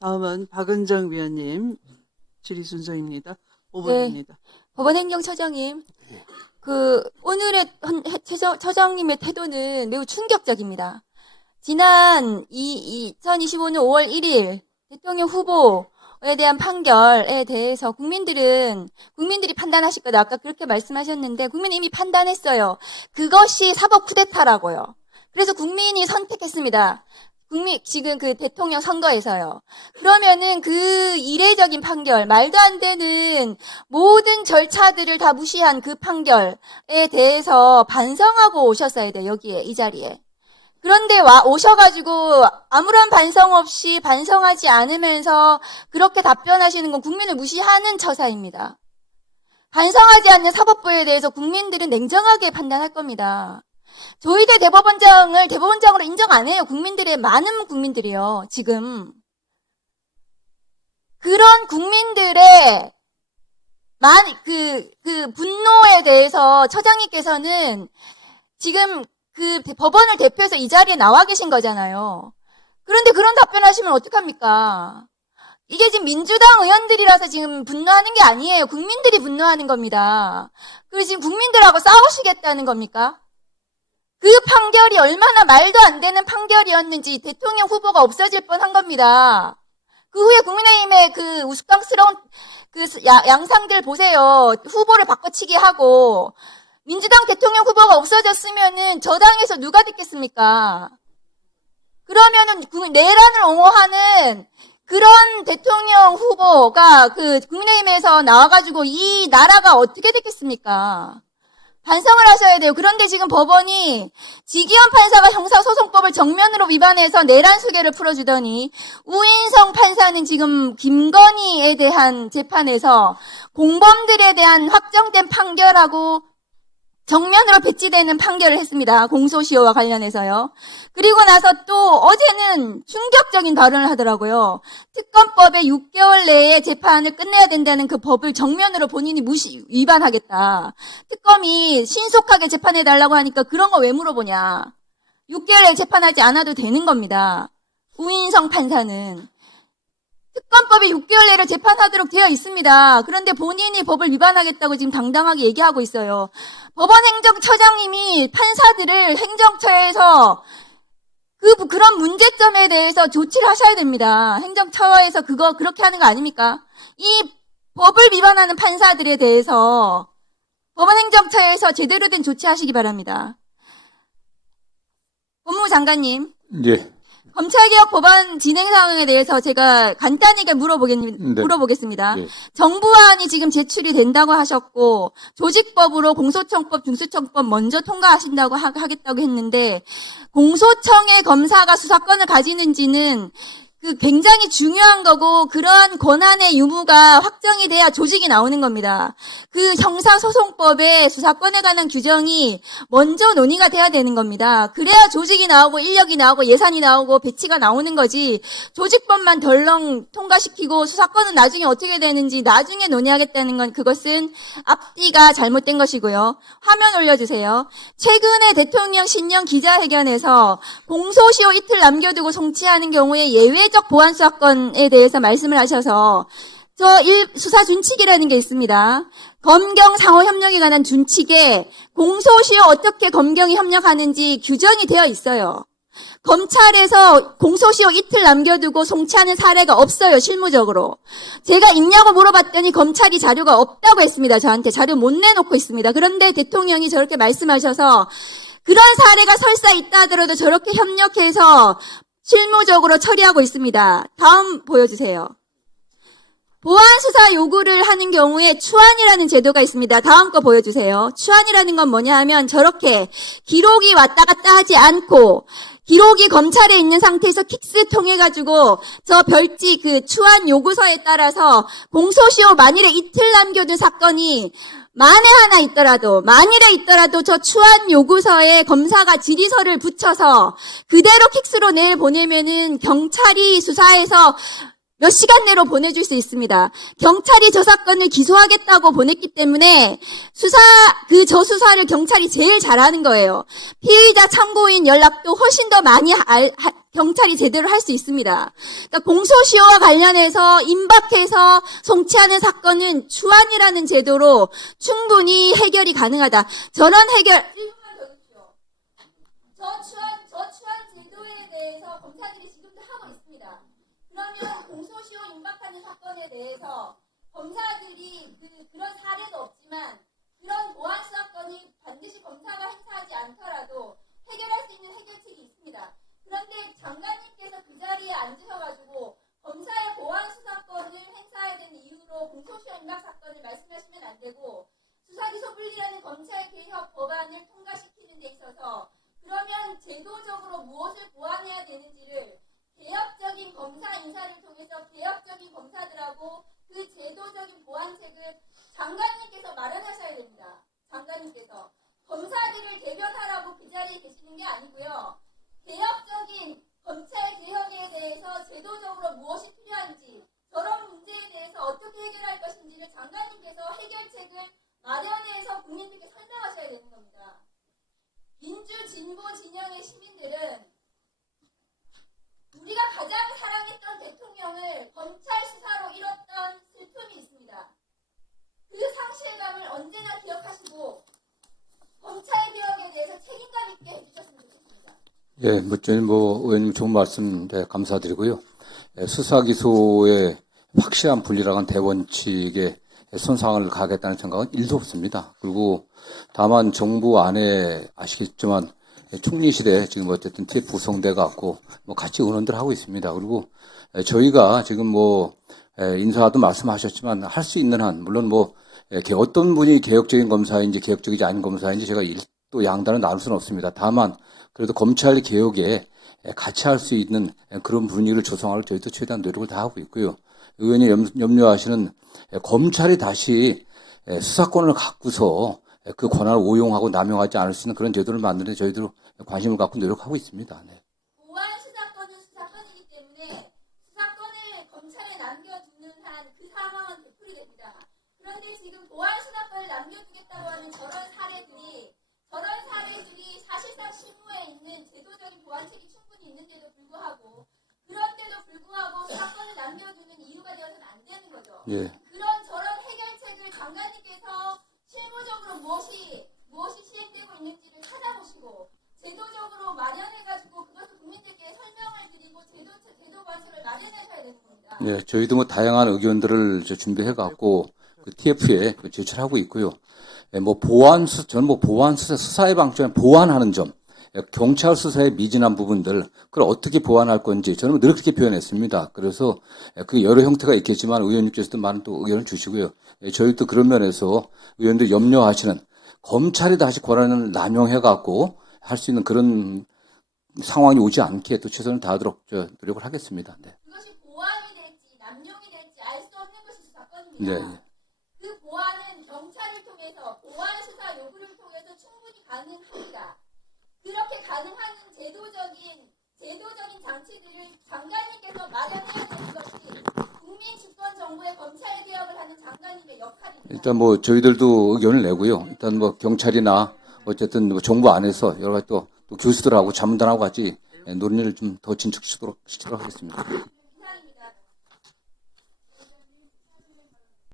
다음은 박은정 위원님 질의 순서입니다. 네. 5번입니다. 법원행정처장님, 오늘의 처장님의 태도는 매우 충격적입니다. 지난 2025년 5월 1일 대통령 후보에 대한 판결에 대해서 국민들이 판단하실 거다. 아까 그렇게 말씀하셨는데, 국민이 이미 판단했어요. 그것이 사법 쿠데타라고요. 그래서 국민이 선택했습니다. 지금 그 대통령 선거에서요. 그러면은 그 이례적인 판결, 말도 안 되는 모든 절차들을 다 무시한 그 판결에 대해서 반성하고 오셨어야 돼요, 여기에, 이 자리에. 그런데 오셔가지고 아무런 반성 없이 반성하지 않으면서 그렇게 답변하시는 건 국민을 무시하는 처사입니다. 반성하지 않는 사법부에 대해서 국민들은 냉정하게 판단할 겁니다. 조희대 대법원장을 대법원장으로 인정 안 해요. 많은 국민들이요, 지금. 그런 국민들의 분노에 대해서 처장님께서는 지금 그 법원을 대표해서 이 자리에 나와 계신 거잖아요. 그런데 그런 답변하시면 어떡합니까? 이게 지금 민주당 의원들이라서 지금 분노하는 게 아니에요. 국민들이 분노하는 겁니다. 그리고 지금 국민들하고 싸우시겠다는 겁니까? 그 판결이 얼마나 말도 안 되는 판결이었는지 대통령 후보가 없어질 뻔한 겁니다. 그 후에 국민의힘의 그 우스꽝스러운 양상들 보세요. 후보를 바꿔치기 하고 민주당 대통령 후보가 없어졌으면은 저 당에서 누가 됐겠습니까? 그러면은 내란을 옹호하는 그런 대통령 후보가 국민의힘에서 나와가지고 이 나라가 어떻게 됐겠습니까? 반성을 하셔야 돼요. 그런데 지금 법원이 지기현 판사가 형사소송법을 정면으로 위반해서 내란 수계를 풀어주더니 우인성 판사는 지금 김건희에 대한 재판에서 공범들에 대한 확정된 판결하고 정면으로 배치되는 판결을 했습니다. 공소시효와 관련해서요. 그리고 나서 또 어제는 충격적인 발언을 하더라고요. 특검법에 6개월 내에 재판을 끝내야 된다는 그 법을 정면으로 본인이 위반하겠다. 특검이 신속하게 재판해달라고 하니까 그런 거 왜 물어보냐. 6개월 내에 재판하지 않아도 되는 겁니다. 우인성 판사는. 특검법이 6개월 내로 재판하도록 되어 있습니다. 그런데 본인이 법을 위반하겠다고 지금 당당하게 얘기하고 있어요. 법원행정처장님이 판사들을 행정처에서 그런 문제점에 대해서 조치를 하셔야 됩니다. 행정처에서 그렇게 하는 거 아닙니까? 이 법을 위반하는 판사들에 대해서 법원행정처에서 제대로 된 조치하시기 바랍니다. 법무부 장관님. 예. 검찰개혁 법안 진행 상황에 대해서 제가 간단하게 물어보겠습니다. 네. 정부안이 지금 제출이 된다고 하셨고 조직법으로 공소청법, 중수청법 먼저 통과하신다고 하겠다고 했는데 공소청의 검사가 수사권을 가지는지는 굉장히 중요한 거고 그러한 권한의 유무가 확정이 돼야 조직이 나오는 겁니다. 그 형사소송법에 수사권에 관한 규정이 먼저 논의가 돼야 되는 겁니다. 그래야 조직이 나오고 인력이 나오고 예산이 나오고 배치가 나오는 거지 조직법만 덜렁 통과시키고 수사권은 나중에 어떻게 되는지 나중에 논의하겠다는 건 그것은 앞뒤가 잘못된 것이고요. 화면 올려주세요. 최근에 대통령 신년 기자회견에서 공소시효 이틀 남겨두고 송치하는 경우에 예외적 보안 수사권에 대해서 말씀을 하셔서 수사 준칙이라는 게 있습니다. 검경 상호 협력에 관한 준칙에 공소시효 어떻게 검경이 협력하는지 규정이 되어 있어요. 검찰에서 공소시효 이틀 남겨두고 송치하는 사례가 없어요, 실무적으로. 제가 있냐고 물어봤더니 검찰이 자료가 없다고 했습니다. 저한테 자료 못 내놓고 있습니다. 그런데 대통령이 저렇게 말씀하셔서 그런 사례가 설사 있다 하더라도 저렇게 협력해서 실무적으로 처리하고 있습니다. 다음 보여주세요. 보안수사 요구를 하는 경우에 추안이라는 제도가 있습니다. 다음 거 보여주세요. 추안이라는 건 뭐냐 하면 저렇게 기록이 왔다 갔다 하지 않고 기록이 검찰에 있는 상태에서 킥스 통해가지고 저 별지 추안 요구서에 따라서 공소시효 만일에 이틀 남겨둔 사건이 만일에 있더라도 저 추안 요구서에 검사가 질의서를 붙여서 그대로 킥스로 내일 보내면은 경찰이 수사해서 몇 시간 내로 보내줄 수 있습니다. 경찰이 저 사건을 기소하겠다고 보냈기 때문에 저 수사를 경찰이 제일 잘하는 거예요. 피의자 참고인 연락도 훨씬 더 많이 경찰이 제대로 할 수 있습니다. 그러니까 공소시효와 관련해서 임박해서 송치하는 사건은 주안이라는 제도로 충분히 해결이 가능하다. 저런 해결 1분만 더 주십시오. 저추한 제도에 대해서 검사들이 지금도 하고 있습니다. 그러면 공소시효 임박하는 사건에 대해서 검사들이 그런 사례도 없지만 그런 보안 수사권이 반드시 검사가 행사하지 않더라도 해결할 수 있는 해결책이 있습니다. 그런데 장관님께서 그 자리에 앉으셔가지고 검사의 보안 수사권을 행사해야 되는 이유로 공소시효 임박 사건을 말씀하시면 안 되고 수사기소 분리라는 검찰 개혁 법안을 통과시키는 데 있어서 그러면 제도적으로 무엇을 보완해야 되는지를 개혁적인 검사 인사를 통해서 개혁적인 검사들하고 그 제도적인 보완책을 장관님께서 마련하셔야 됩니다. 장관님께서 검사들을 대변하라고 그 자리에 계시는 게 아니고요. 개혁적인 검찰 개혁에 대해서 제도적으로 무엇이 필요한지 저런 문제에 대해서 어떻게 해결할 것인지를 장관님께서 해결책을 마련해서 국민들께 설명하셔야 되는 겁니다. 민주 진보 진영의 시민들은 우리가 가장 사랑했던 대통령을 검찰 수사로 잃었던 슬픔이 있습니다. 그 상실감을 언제나 기억하시고 검찰 개혁에 대해서 책임감 있게 해주셨으면 좋겠습니다. 예, 저는 의원님 좋은 말씀 감사드리고요. 수사기소의 확실한 분리라는 대원칙에 손상을 가겠다는 생각은 1도 없습니다. 그리고 다만 정부 안에 아시겠지만 총리실에 지금 어쨌든 TF 구성돼 갖고 같이 의논들 하고 있습니다. 그리고 저희가 지금 인사도 말씀하셨지만 할 수 있는 한 물론 어떤 분이 개혁적인 검사인지 개혁적이지 않은 검사인지 제가 또 양단을 나눌 수는 없습니다. 다만 그래도 검찰 개혁에 같이 할 수 있는 그런 분위기를 조성하려고 저희도 최대한 노력을 다 하고 있고요. 의원이 염려하시는 검찰이 다시 수사권을 갖고서 그 권한을 오용하고 남용하지 않을 수 있는 그런 제도를 만드는 데 저희도 관심을 갖고 노력하고 있습니다. 네. 보안 수사권은 수사권이기 때문에 수사권을 검찰에 남겨두는 한 그 상황은 되풀이됩니다. 그런데 지금 보안 수사권을 남겨두겠다고 하는 저런 사례들이 사실상 실무에 있는 제도적인 보완책이 충분히 있는데도 불구하고 수사권을 남겨두는 이유가 되어서는 안 되는 거죠. 예. 저런 해결책을 장관님께서 실무적으로 무엇이 시행되고 있는지를 찾아보시고 제도적으로 마련해가지고 그것을 국민들께 설명을 드리고 제도 관습을 마련하셔야 되는 겁니다. 예, 저희도 다양한 의견들을 준비해갖고 그 TF에 제출하고 있고요. 저는 보안 수사의 방점에 보완하는 점, 경찰 수사의 미진한 부분들, 그걸 어떻게 보완할 건지 저는 늘 그렇게 표현했습니다. 그래서 그 여러 형태가 있겠지만 의원님께서도 많은 또 의견을 주시고요. 저희도 그런 면에서 의원들 염려하시는 검찰이 다시 권한을 남용해갖고 할 수 있는 그런 상황이 오지 않게 또 최선을 다하도록 노력을 하겠습니다. 네. 그것이 보완이 될지 남용이 될지 알 수 없는 것이 수사권입니다. 네. 그 보완은 경찰을 통해서 보완 수사 요구를 통해서 충분히 가능합니다. 그렇게 가능한 제도적인 장치들을 장관님께서 마련해야 되는 것이 국민 주권 정부의 검찰 개혁을 하는 장관님의 역할입니다. 일단 저희들도 의견을 내고요. 일단 경찰이나 어쨌든 정부 안에서 여러 가지 또 교수들하고 자문단하고 같이 논의를 좀 더 진척시키도록 하겠습니다.